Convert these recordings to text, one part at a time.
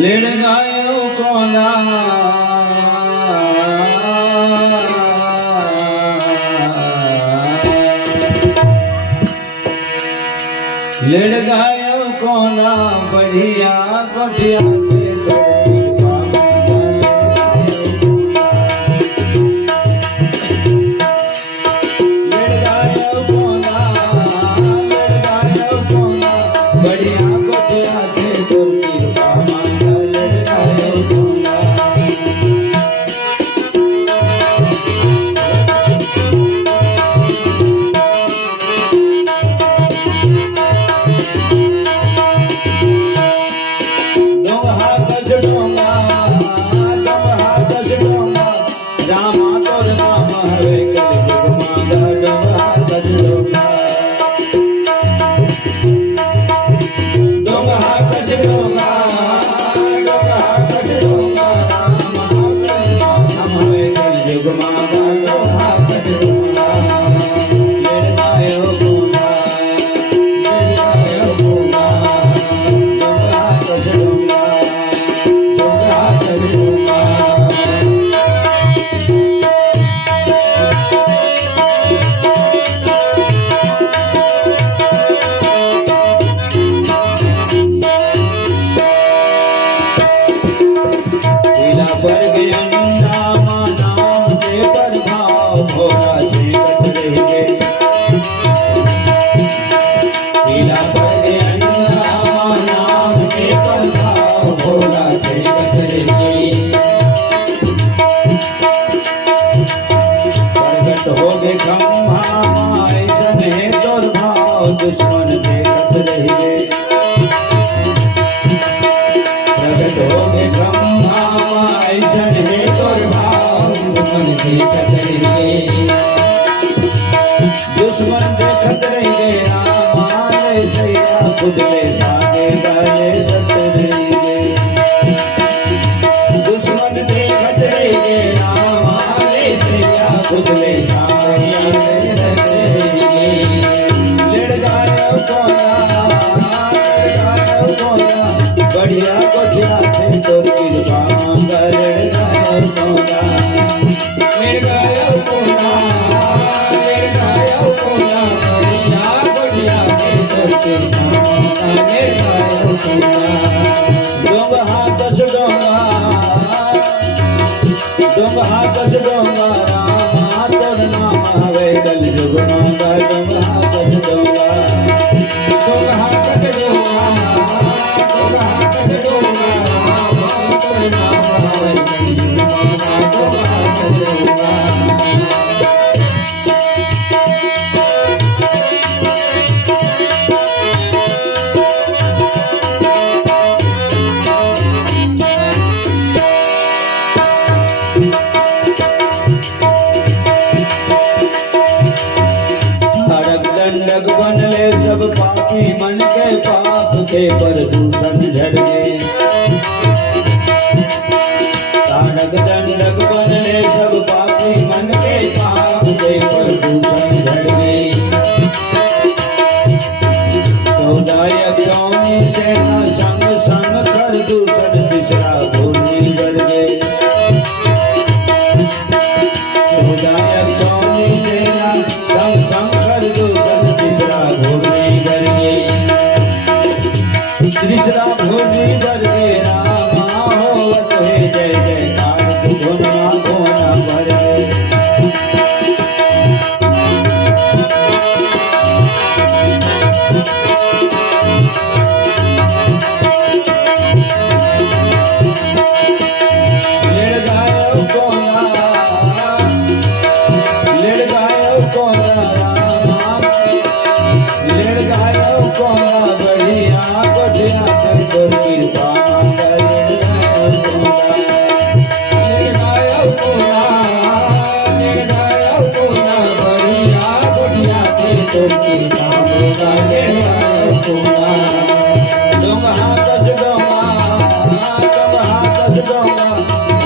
लेड़ गायो कोना लेड़ गायो कोना बढ़िया कोठिया दुश्मन देखत रहिए प्रगट हो गए ब्रह्मा ऐसन है तोर भाव दुश्मन देखत रहिए दुश्मन देखत रहिए रामाय सैया खुद ले सागे गए सत रहिए दुश्मन देखत रहिए रामाय सैया खुद ले सागे बढ़िया कोठिया थे तोर कृपा मंगल कोना मेरे गायो कोना बढ़िया कोठिया थे तोर कृपा मंगल मेरे गायो कोना डोंग हाथ डोंगा राम तोर नाम हवे कल युग मंगल डोंग हाथ डोंगा दंडक बनले सब पापी मन के पाप के प्रदूषण झड़ गए तारक दंडक बनले सब पापी मन के पाप के प्रदूषण झड़ गए सौदायक कौनी सेना संग संग कर दूषण तीसरा भूमि बढ़ गए सौदायक कौनी सेना संग संग कर दूषण तीसरा भूमि बढ़ गई तीसरा भूमि बढ़ गए रामा होवत है जय जयकार धुनमा धोना भर गए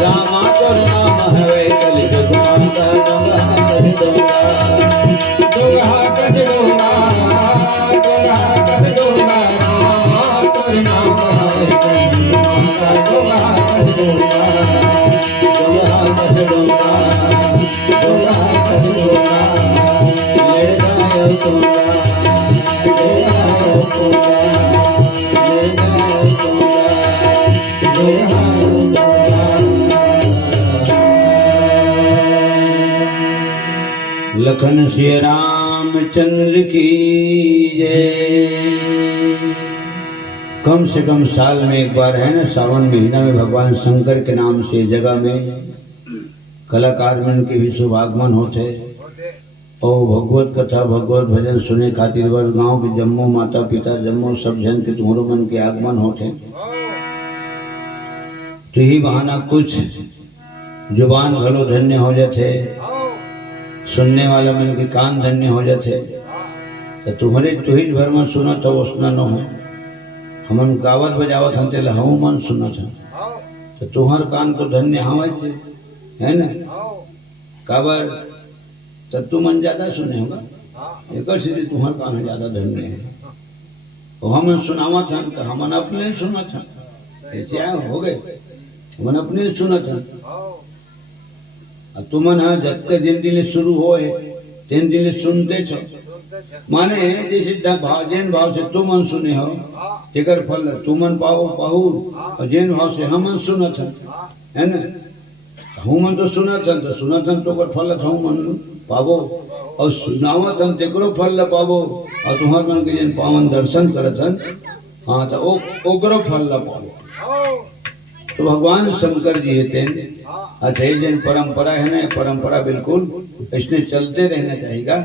रामा तो नाम हवे कल युग मंगल नाम हवे कल युग मंगल लखन श्री रामचंद्र की जय। कम से कम साल में एक बार है ना, सावन महीना में भगवान शंकर के नाम से जगह में कलाकार मन के भी शुभ आगमन होते और भगवत कथा भगवत भजन सुने खातिर वर गांव के जम्मू माता पिता जम्मू सब जन के तुम्हारो मन के आगमन होते। तो ही बहाना कुछ जुबान भलो धन्य हो जाते, सुनने वाला मन के कान धन्य हो जाते। तो तुम्हारे तुहिज भर में सुना तो उसना न हो, हमन गावत बजावत हम तेला हूँ मन सुना था। तो तुम्हार कान तो धन्य हवा है ना, काबर तो तू मन ज्यादा सुने होगा, एक सीधे तुम्हार कान ज्यादा धन्य है। तो हमन सुनावा था तो हमन अपने सुना था, क्या हो गए हमन अपने सुना था। तुमन जब के दिन दिन शुरू हो तीन दिन सुनते छो, माने जैसे जैन भाव से तुमन सुने हो तेकर फल तुमन पाओ पाहु, और जैन भाव से हमन सुना था है ना। हुमन तो सुना था तो कर फल था मन पावो, और सुनावत हम तेकरो फल पावो, और तुम्हार मन के जन पावन दर्शन करत। हाँ तो ओकरो फल पावो। तो भगवान शंकर जी है अच्छा जन परंपरा है ना, परंपरा बिल्कुल इसने चलते रहना चाहिएगा।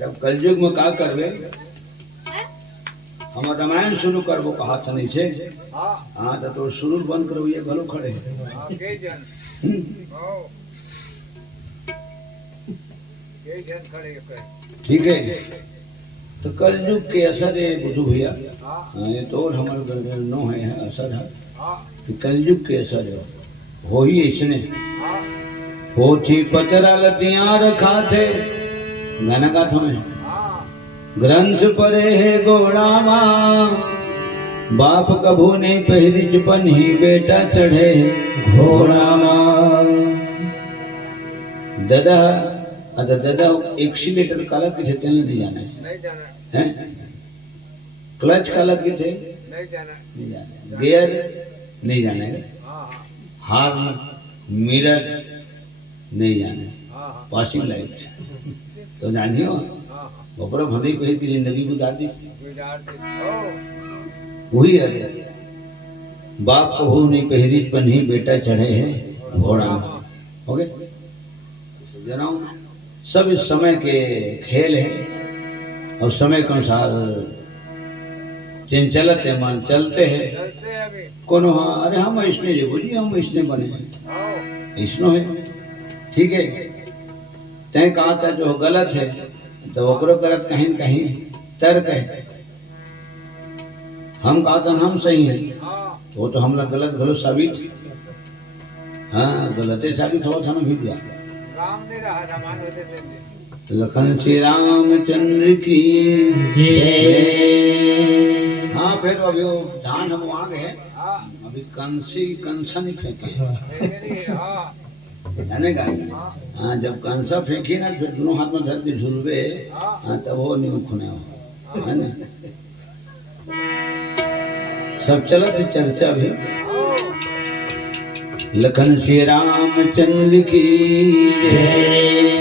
अब कलयुग में का करवे, हम रामायण शुरू करबो कहा था नहीं से। हाँ तो शुरू बंद करो, ये भलो खड़े ठीक है। तो कलयुग के असर है बुझू भैया, ये तो हमारे नो है असर है कि कलयुग के असर है हो ही इसने होची पतरा लतियां रखा थे गाना का था मैं ग्रंथ परे है गोड़ामा बाप कभू नहीं पहरी चुपन ही बेटा चढ़े घोड़ामा। दादा अच्छा दादा एक्सीलेटर काला किथे तेने नहीं जाना है, क्लच काला किथे नहीं जाना, गियर नहीं जाना है, हार्न मिरर नहीं जाना है, पासिंग लाइट तो जानिए बपरा भंदी पे की जिंदगी गुजार दी वही है। बाप को हो नहीं पहरी पन्ही बेटा चढ़े है घोड़ा हो गए। जनाओ सब इस समय के खेल है और समय के अनुसार जिन चलते मन चलते हैं कोनो। हाँ अरे हम इसने जो बुझी हम इसने बने इसनो है ठीक है। तय कहा था जो गलत है तो ओकरो गलत कहीं न कहीं तर्क है, हम कहा था हम सही हैं वो तो हम लोग गलत गलत साबित, हाँ गलत साबित हुआ था ना भी दिया। लखन श्री रामचंद्र की जय। हाँ फिर अभी वो धान हम वहां गए अभी कंसा नहीं फेंके जाने का। हाँ जब कंसा फेंकी ना फिर दोनों हाथ में धर के झुलवे, हाँ तब वो नहीं खुने है ना। सब चलत चर्चा भी लखन श्री रामचंद्र की जय।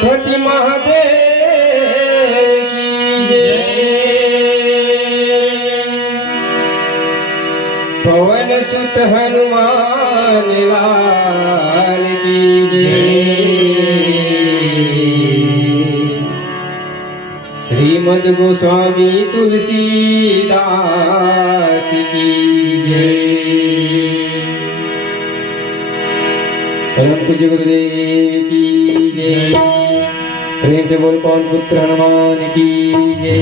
छोटी महादेव की जय। पवन सुत हनुमान लाल की जय। श्रीमद गोस्वामी तुलसीदास की जय। परम पूज्य गुरुदेव की जय। प्रेम से बोल पवन पुत्र हनुमान की जय।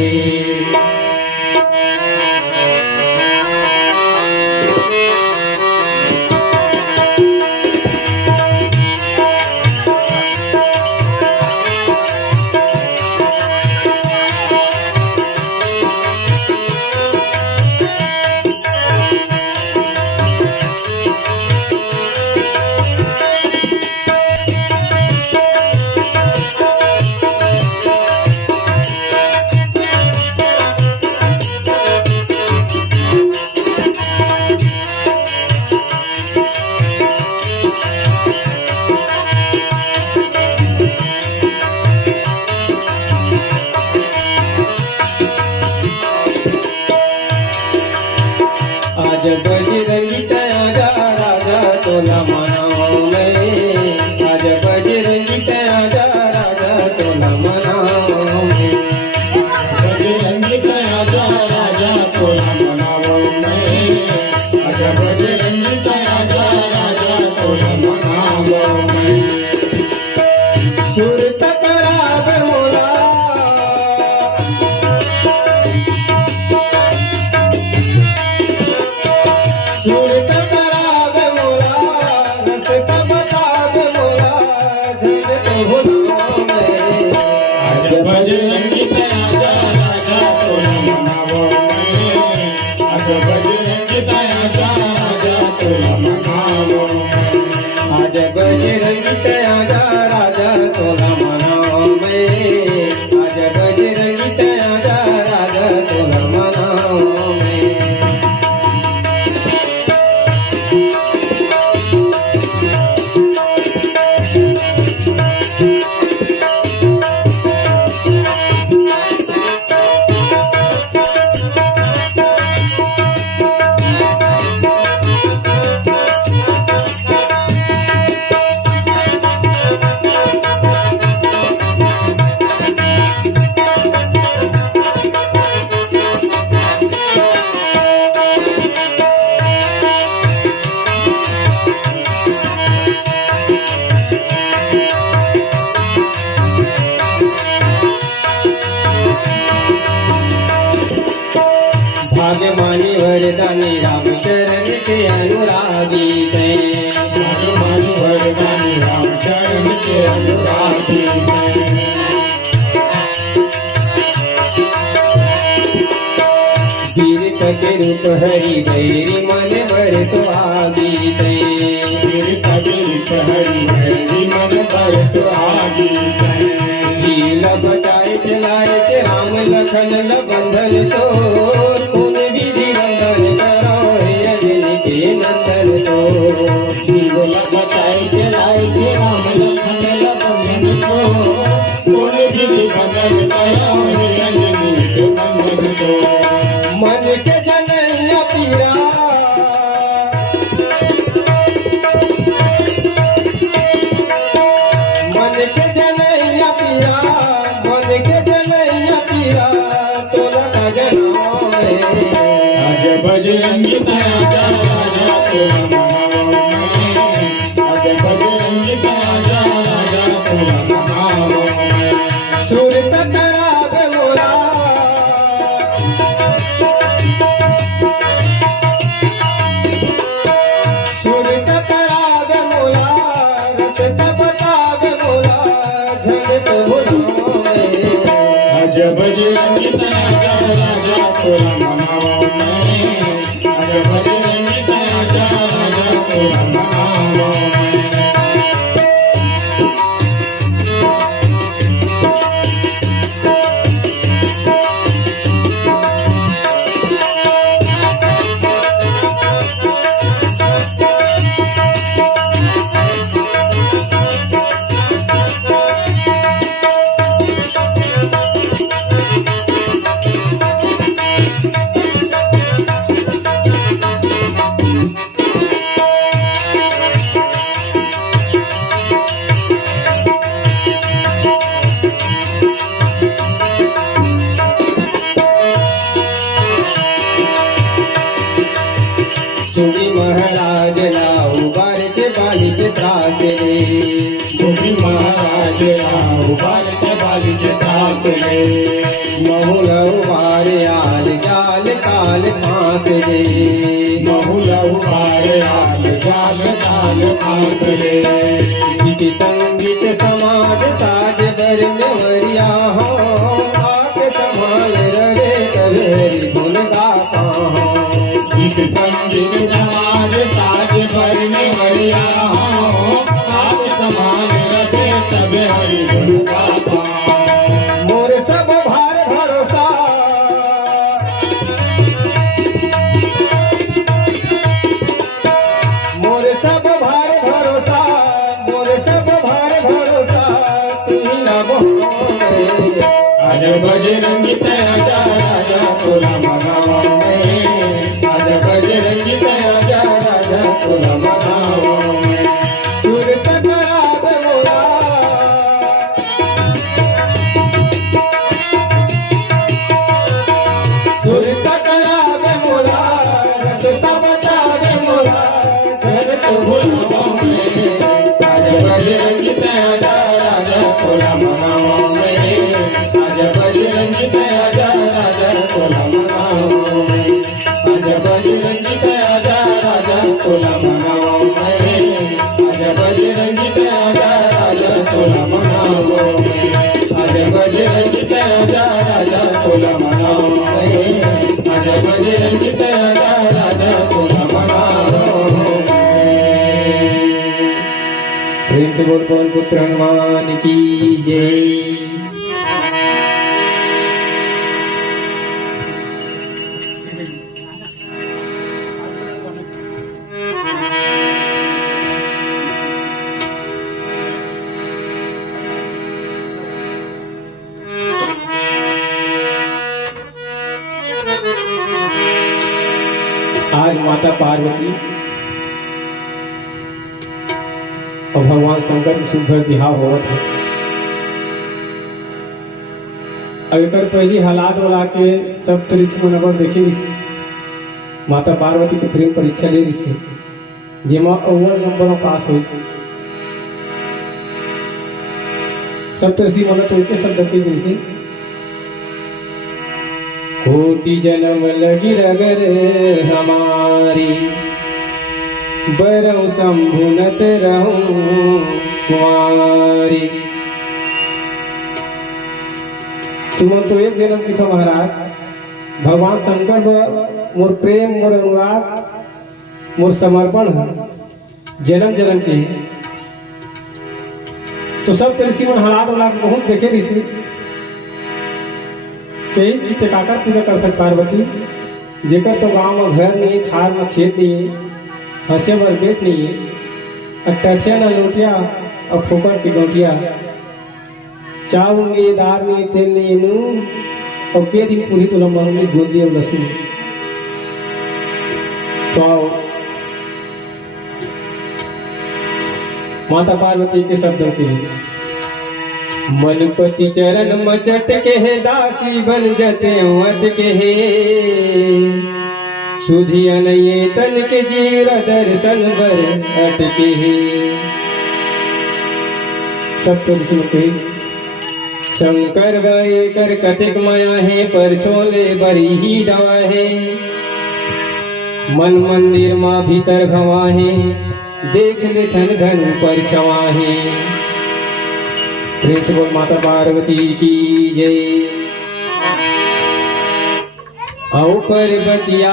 आज बजरंगी तयारा राजा तोला मनाओ मैं। आज बजरंगी तयारा राजा तोला मनाओ मैं। बजरंगी तयारा राजा तोला मनाओ मैं। आज बजरंगी तयारा राजा तोला मनाओ मैं। सुर तकराब मोला सुर तकराब मोला रस बताब मोला झंझट भुलाओ मैं। आज बजरंगी तयारा राजा तोला मनाओ मैं। आज बजरंगी तयारा राजा तोला मनाओ मैं। आज बजरंगी तयारा राजा तोला मनाओ मैं। आज बजरंगी तयारा राजा तोला मनाओ मैं। भाग्यमानी वरदानी राम चरण के अनुरागी थे। भाग्यमानी वरदानी राम चरण के अनुरागी हैं। वीर के रूप हरि गैरी मन भर तो आगी थे। वीर कबीर हरि हरि मन भर तो आगी हैं। शील बचाए चलाए थे राम लखन बंधन तो पुन विधि वंदन करो हे अंजनी के नंदन तो। जीवन बचाए चलाए के राम लखन बंधन को। कोई विधि बंधन करो हे अंजनी के बंधन को। मन के जनैया पीरा मन के जनैया पीरा मन के जनैया पीरा तोला का जनाओ मैं। आज बजरंगी तयारा राजा तोला मनाओ मैं। आज बजरंगी तयारा राजा तोला मनाओ मैं। सुर तकराब मोला सुर तकराब मोला रस बताब मोला झंझट भुलाओ मैं। आज बजरंगी तयारा राजा तोला मनाओ मैं। आज बजरंगी तयारा राजा तोला मनाओ मैं। बालिश त्रास रे बुद्धि महाराज राव बालिश त्रास रे महुल उबार आल जाल काल फांस रे महुल उबार आल जाल काल फांस रे गीत संगीत समाज साज बर नेवरिया हो आप समाल रवे कवेरी गुण गाता हो गीत संगीत समाज साज भरने बढ़िया हो आप समान रखे सब हरि गुण गाता मोर सब भार भरोसा मोर सब भार भरोसा मोर सब भार भरोसा तुम्ही न बोले आज बजरंगी तया राजा तोला मनावा आज बजरंगी तया राजा तोला मनावा सुरत कराब मोरा सुरत कराब मोरा रसता बचाव मोरा घर तो भूलवा आज बजरंगी तया राजा तोला मनावा आज बजरंगी तया राजा तोला मनावा आज बजरंगी तया राजा तोला मनावा आज बजरंगी तया राजा तोला मनावा आज बजरंगी तया राजा तोला मनावा आज बजरंगी तया राजा तोला मनावा प्रेम से बोल पवन पुत्र हनुमान की जय। आज माता पार्वती और भगवान शंकर के सुंदर बिहार होवत है। अगर पहली हालात वाला के सब तरीके मनोबल देखे माता पार्वती के प्रेम परीक्षा ले रही जेमा अव्वल नंबर में पास हुई सप्तऋषि मनत उनके शब्द के जैसे कोटि जन्म लगी रगर हमारी बरऊ शंभुनत रहूं कुमारी। तुम तो एक जन्म की थो महाराज भगवान शंकर मोर प्रेम मोर अनुराग मोर समर्पण है जन्म जन्म के तो सब तरीके में हालात वाला बहुत देखे ऋषि कई काकर पूजा कर सकते पार्वती जेकर तो गांव में घर नहीं खार में खेत नहीं हंसे भर पेट नहीं टचिया न लोटिया और फोकट की गोटिया चावल नहीं दाल नहीं तेल नहीं नून और के दिन पूरी तो लंबा नहीं गोद दिए लहसुन तो माता पार्वती के शब्दों के मनपति चरण मचट के है दासी बन जते वत के है सुधियन ये तन के जीर दर्शन बर अटके है सप्तऋषि शंकर वही कर कतिक माया है पर छोले बरी ही दवा है मन मंदिर माँ भीतर भवा है देख ले धन धन पर छवा है। प्रेम से बोल माता पार्वती की जय। आओ पर्वतिया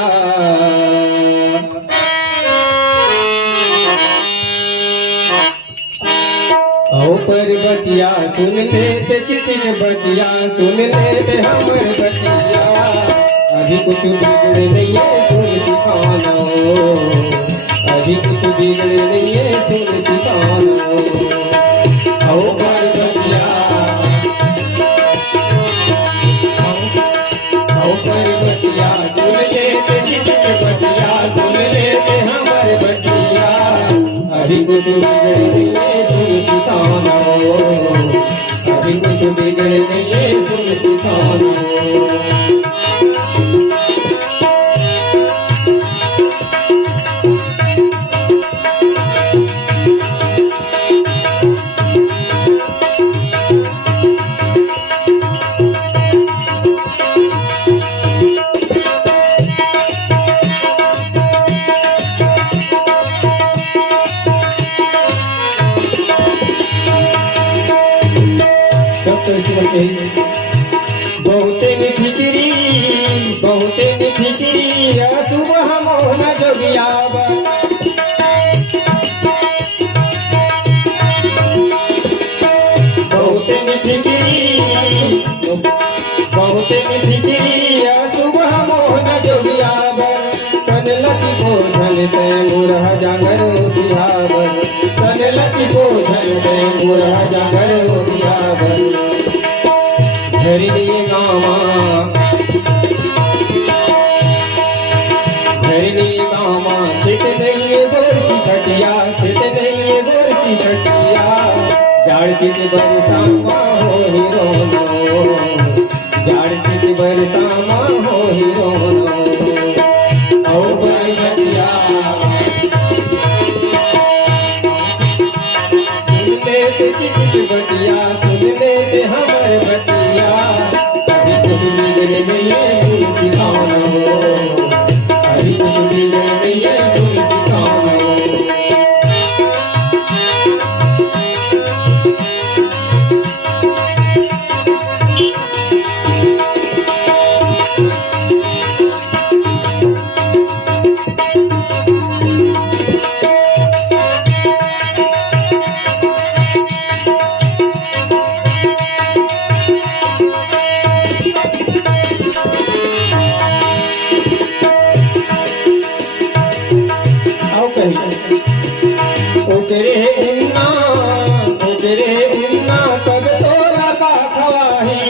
आओ पर्वतिया सुन ले ते चितिन बतिया सुन ले ते हमर बतिया अभी कुछ बिगड़े नहीं है सुन सिखाना अभी कुछ बिगड़े नहीं है सुन सिखाना। आओ पर्वतिया आओ पर्वतिया सुन ले ते चितिन बतिया सुन ले ते हमर बतिया अभी कुछ बिगड़े नहीं है सुन सिखाना अभी कुछ बिगड़े नहीं है सुन सिखाना। बहुते निखिचरी सुबह मोहन जोगिया बहुते निखिचरी सुबह मोहन जोगिया तन लती बोधन ते मुरह जागर बिहावर तन लती बोधन ते मुरह जागर बिहावर धरनी गामा छिट नहीं गोरसी खटिया छिट नहीं गोरसी खटिया जाड़ चित बरसामा हो ही रोनो जाड़ चित बरसामा हो ही रोनो औ बरखटिया सुनने से चित बटिया सुनने से हमर बटिया अभी कुछ बिगड़ नहीं है तुलसी खाना हो अभी कुछ बिगड़ नहीं है तुलसी खाना हो ओकरे उन्ना पग तोला का खवाही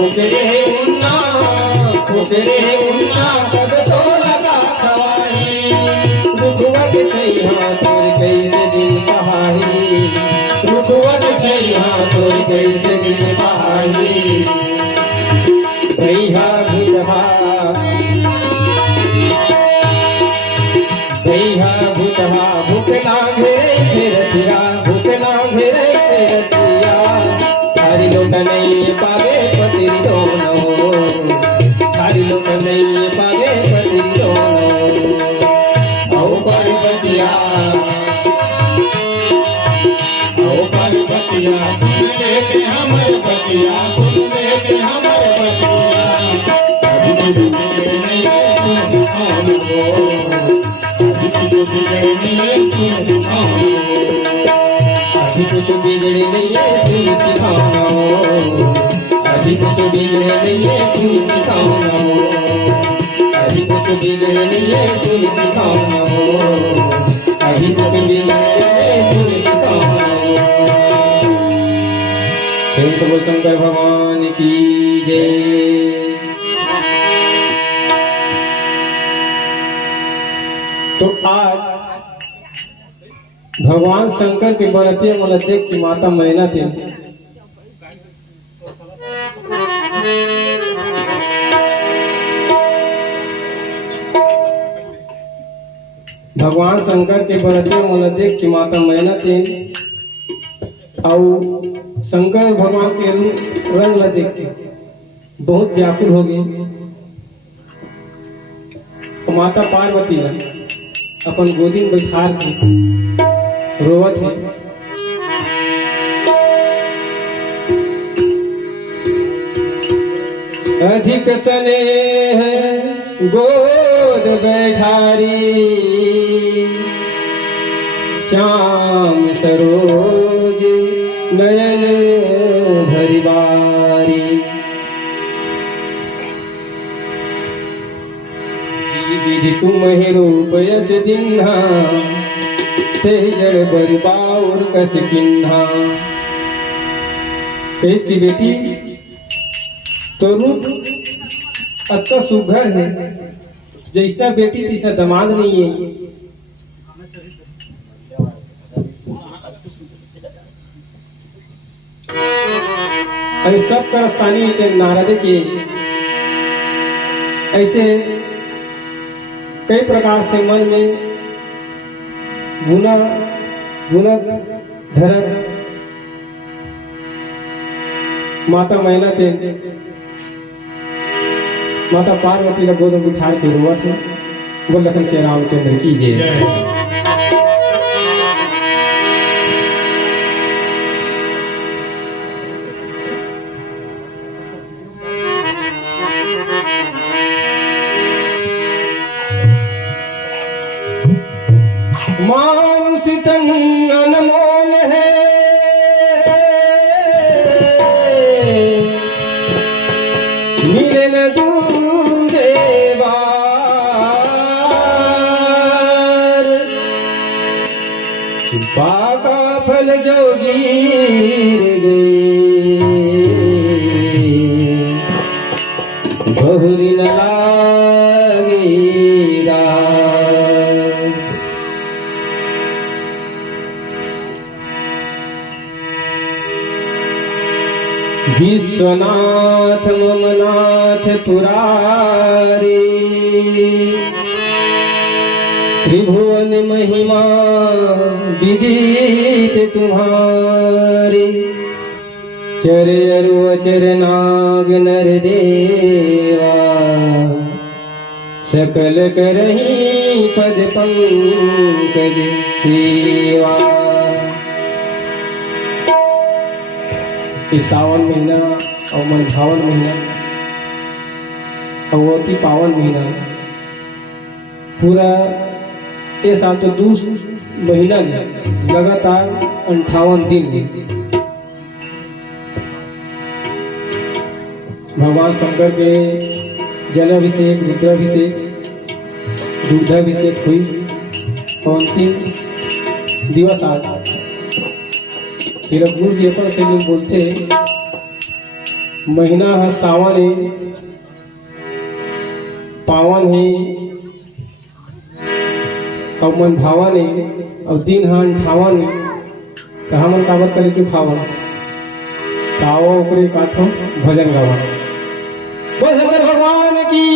ओकरे उन्ना पग तोला का खवाही रुखवत छैहा तोर कैसे दिन पहाड़ी रुखवत छैहा तोर कैसे दिन पहाड़ी भैया भुतहा भूखना घेरे रतिया हरि लोक नहीं पावे पति दोनो हरि लोक नहीं पावे पति दोनो औ परबतिया सुनने के हमर बतिया सुनने के हमर बतिया अभी कुछ बिगड़ नहीं है तुलसी खाना हो अभी कुछ बिगड़ नहीं है तुलसी खाना अभी कुछ बिगड़ नहीं है तुलसी खाना अभी कुछ बिगड़ नहीं है तुलसी खाना अभी कुछ बिगड़ नहीं है तुलसी खाना अभी कुछ बिगड़ नहीं है तुलसी खाना शंकर भगवान की जय। तो आज भगवान शंकर के बरतिया मला देख की माता मैना थी भगवान शंकर के बरतिया मला देख की माता मैना थी और शंकर भगवान के रंग ला देख के बहुत व्याकुल हो गई। माता पार्वती ला अपन गोदी में बैठार के रोवत है। अधिक स्नेह गोद बैठारी श्याम सरोज नयन भरी बारी विधि तुम ही रूप यस दिन्हा ते जड़ बरी बाउर कस किन्हा। की बेटी तो रूप अत्ता सुघर है, जैसा बेटी तीसरा दामाद नहीं है। अरे सब करस्तानी नारद के ऐसे कई प्रकार से मन में गुना धरक माता मैना के माता पार्वती का गोद बिठार के रोआ थे। बोल लखन श्री रामचंद्र की जय। मानुष तन अनमोल है, मिले न दूजे बार, बाका फल जोगीर गए, बहुरी न लागेरा। विश्वनाथ ममनाथ पुरारी, त्रिभुवन महिमा विदित तुम्हारी, चर अरु अचर नाग नर देवा, सकल करही पद पंकज सेवा। इस सावन महीना और मन भावन महीना और अति पावन महीना, पूरा ये साल तो 2 महीना लगातार 58 दिन भगवान शंकर के जलाभिषेक, रुद्राभिषेक, दूधाभिषेक हुई और अंतिम दिवस आज। फिर गुरु जी अपन से जो बोलते महीना है सावन है, पावन है और मन भावन है, और दिन है 58 है, तो हम कावत करे के भावन तावा ऊपरे काठो भजन गावा। बोल शंकर भगवान की।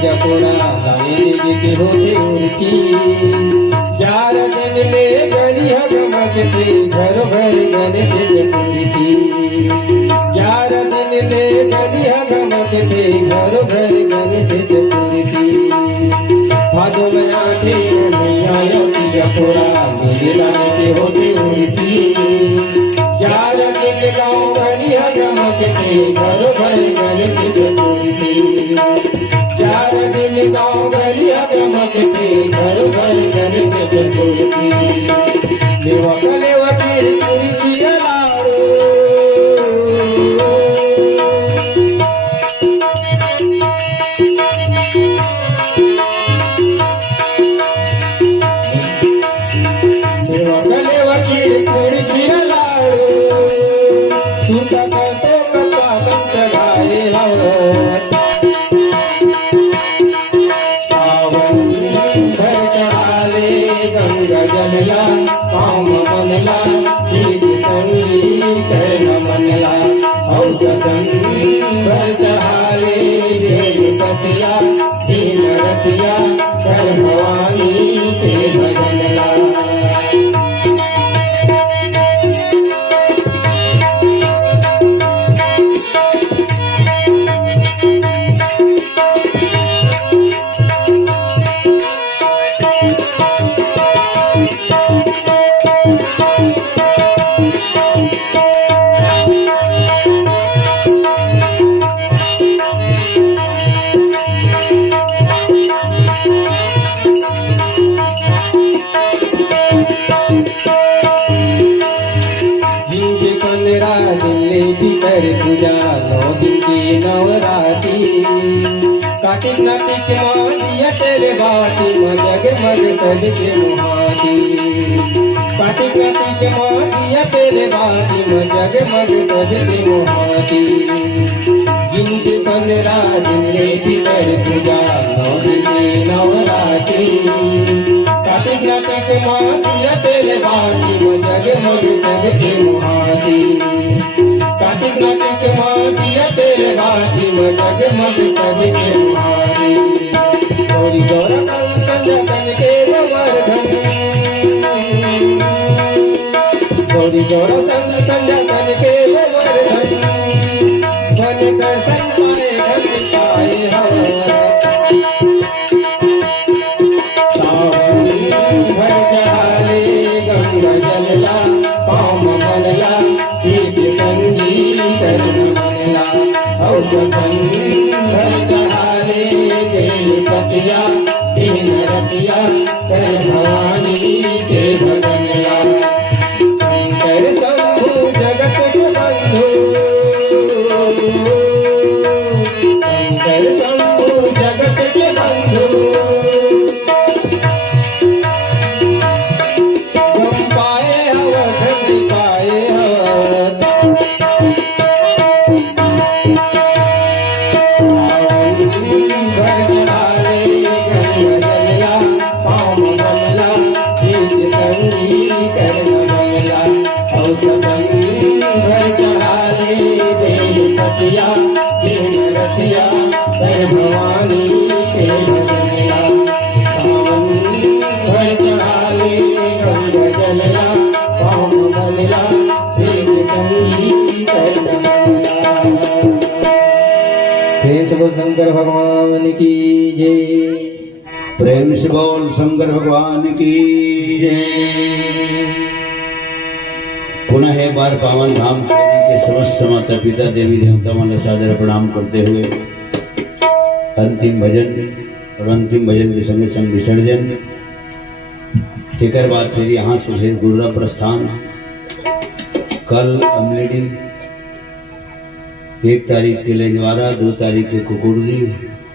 जपोड़ा गाने जी के होते उर्ची, 4 दिन से घर भर गणेश चतुर्थी 11 दिन ले गलिया गमक से घर भर गणेश चतुर्थी भादो में आके मैया योगिया पूरा मिला के होती उड़ती 11 दिन गाँव गलिया गमक से घर भर गणेश चतुर्थी 4 दिन गाँव गलिया गमक से घर भर गणेश चतुर्थी देवा कले वकील तुलसी लाड़ो देवा कले वकील तुलसी लाड़ो सुता तो कथा संत गाए लाड़ो गंगा जलला काम मनला जीत संगी कर्ण मनला औषधन भर चढ़ाले देव पतिया दीन रतिया कर भवानी के भजनला पूजा 9 दिन की नवराती कार्तिक नातिक मानिया तेरे बाती मजग मग सज के मुहाती कार्तिक नातिक मानिया तेरे बाती मजग मग सज के मुहाती जिनके 15 दिन ले भीतर पूजा 9 दिन की नवराती कार्तिक नातिक मानिया तेरे बाती मजग मग सज के मुहाती कार्तिक नातिक मातिया तेरे बाती मजग मग सज के मुहारी गौरी गौरा कंकन के गोवर्धन गौरी गौरा कंकन के गोवर्धन बन कर संपाए घट पाए भर चढ़ाले गंगा जलला पाम मनला संगी कर्ण मनला औषधन भर चढ़ाले देव पतिया दीन रतिया कर भवानी के भजनला शंकर शंभु जगत के बंधु शंकर शंभु जगत के बंधु पाए अवध पाए भर चढ़ाले देव पतिया दीन रतिया कर भवानी के भजनला सावन भर चढ़ाले गंगा जलला पाम मनला देव संगी कर्ण मनला प्रेम से बोल शंकर भगवान की जय प्रेम से बोल शंकर भगवान की जय। पुनः एक बार पावन धाम के समस्त माता पिता देवी देवता मन सादर प्रणाम करते हुए अंतिम भजन और अंतिम भजन के संगे संग विसर्जन के बाद फिर यहाँ से फिर गुरुद्वारा प्रस्थान। कल अमलेडी 1 तारीख के लेजवारा, 2 तारीख के कुकुरदी,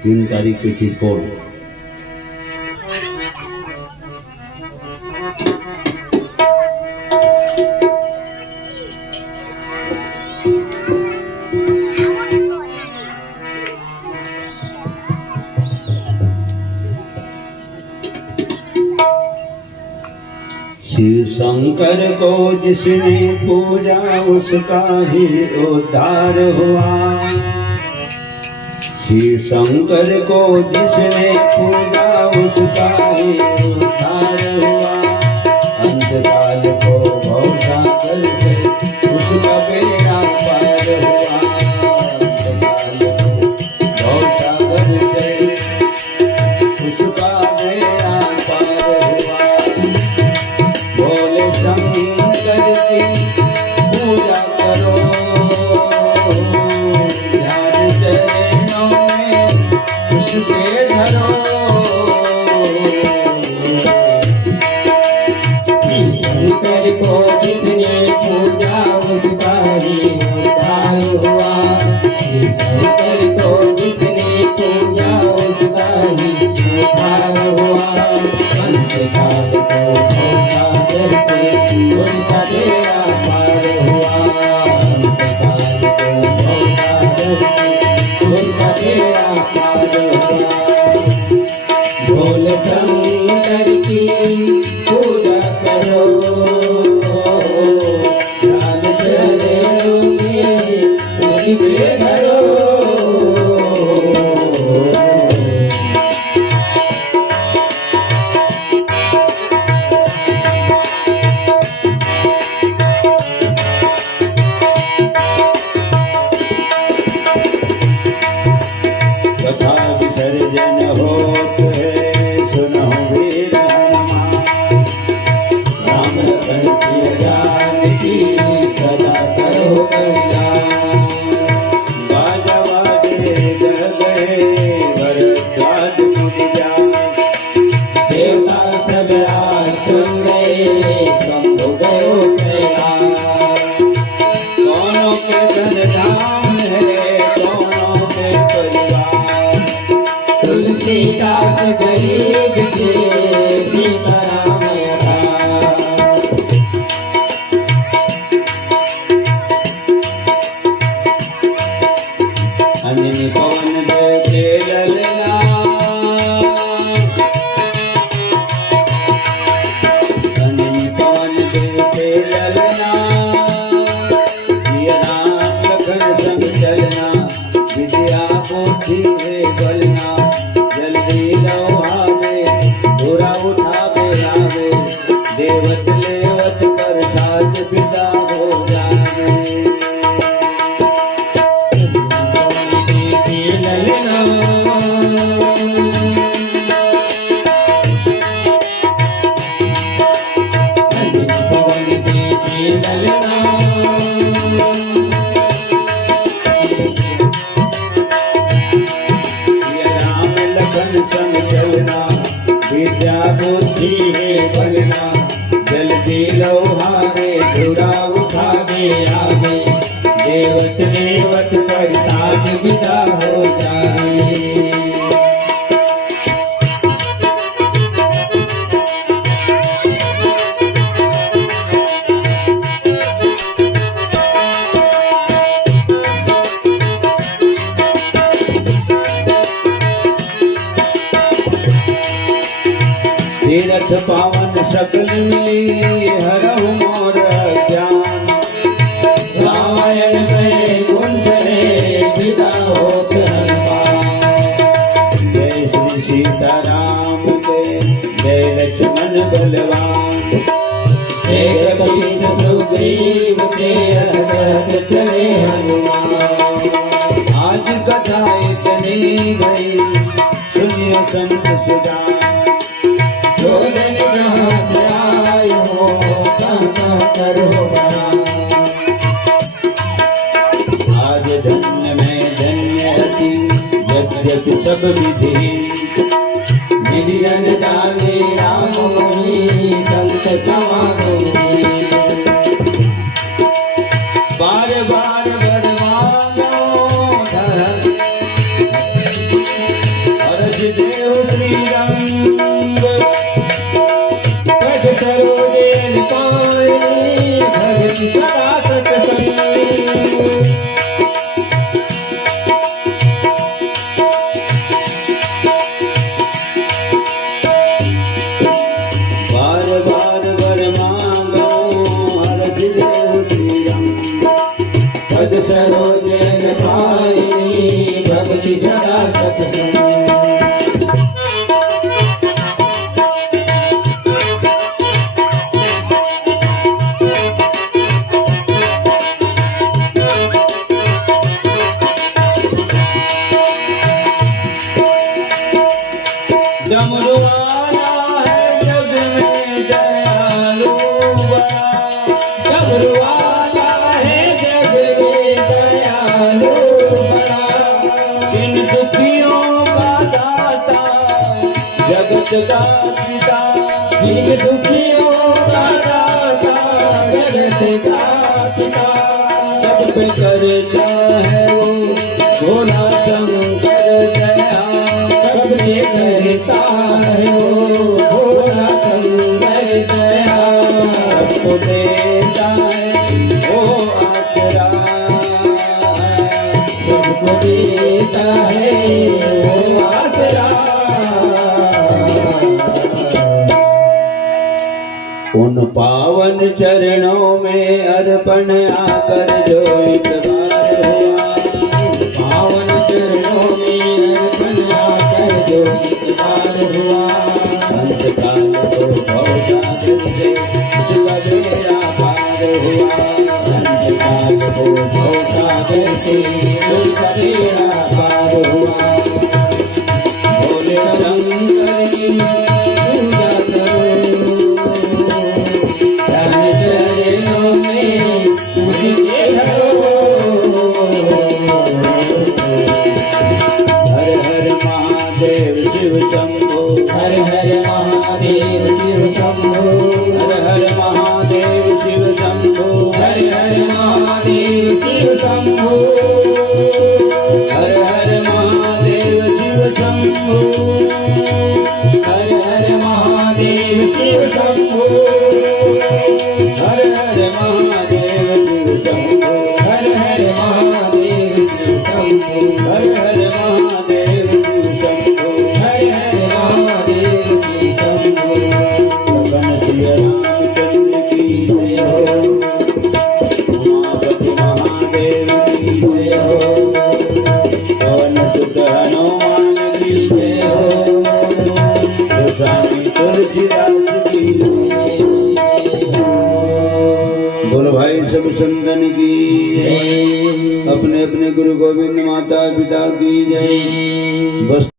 3 तारीख के चितकोड़। शिव शंकर को जिसने पूजा उसका ही उद्धार हुआ। शिव शंकर को जिसने पूजा उसका ही उद्धार हुआ। अंतकाल को को जिसने पूजा उसका ही उद्धार हुआ। शंकर को जिसने पूजा उसका ही उद्धार हुआ। अंतकाल को भौता करके उनका बेड़ा पार हुआ। अंतकाल को भौता करके उनका बेड़ा पार हुआ। ढोल शंकर की पूजा करो, राज चरणों में उनके धरो। कथा विसर्जन होत है सुनो वीर हनुमान। राम लखन की जान की सदा करो कल्याण। बाजा बाजे जग गए भरद्वाज मुनि जान। देवता सब आज सुन गए, शंभु गयो कल्याण। कौनों के धन धाम है कौनों के परिवार। तुलसीदास गरीब थे सीताराम आधार। अनिल पवन देखे ललना। अनिल पवन देखे ललना। सिया राम लखन संग चलना। विद्या बुद्धि है बलना। जल्दी लो आवे बुरा उठावे आवे। देवत लेवत कर साथ पिता हो जावे। ललना पवन देखे ललना। राम लखन संग चलना। विद्या बुद्धि है बलना। जल्दी लो हारे बुरा उठावे आवे। देवत लेवत पर साथ विदा हो जाए। तीरथ पावन सकल मिली हरहु मोर ज्ञान। रामायण में कुंज में विदा होत हनुमान। जय श्री सीताराम जय जय लक्ष्मण बलवान। एक कपीस सुग्रीव के रघुपति चले हनुमान। आज कथा इतनी गई सुनियो संत सुजान। जो जन जहाँ से आए हो कहाँ करो बड़ाई। आज धन्य में धन्य रति यद्यपि सब विधि। मिलियन डाले राम मोही संत समागमी। बार बार बरमानो अरज देव श्री रंग। पट सरोजेन पानी भगति सदा सत्संग। बार बार वर मांगो अरज देव श्री रंग। पद सरोजन पानी भगति सदा सत्संग। डमरू आया है जग में दयालु बड़ा। डमरू वाला है जग में दयालु बड़ा। इन दुखियों का दाता जगत का पिता दीन दुखियों का दाता जगत का पिता सब पे करता है वो भोला शंकर दया सब पे करता है वो भोला शंकर दया सबको देता है वो आसरा सबको देता है वो आसरा उन पावन चरणों में अर्पण आकर जो इतबार हुआ, पावन चरणों में अर्पण आकर जो इतबार हुआ अंतकाल को भवसागर से उसका बेड़ा पार हुआ, अंतकाल को भवसागर से उसका बेड़ा पार हुआ भोले शंकर की पूजा करो ध्यान चरणों में मुझे धरो हर हर महादेव शिव शंभो, हर हर महादेव शिव शंभो हर हर महादेव शिव शंभो, हर हर महादेव शिव शंभो हर हर महादेव शिव शंभो, हर हर महादेव शिव शंभो हर हर महादेव शिव शंभो, हर हर महादेव शिव शंभो हर हर महादेव शिव शंभो, हर हर महादेव शिव शंभो गगन सिय रामचंद्र की जय हो, उमापति महादेव की जय हो, पवन सुत हनुमान की जय हो, गोस्वामी तुलसीदास की जय हो। बोलो भाई सब संतन की जय, अपने अपने गुरु गोविंद माता पिता की जय। बस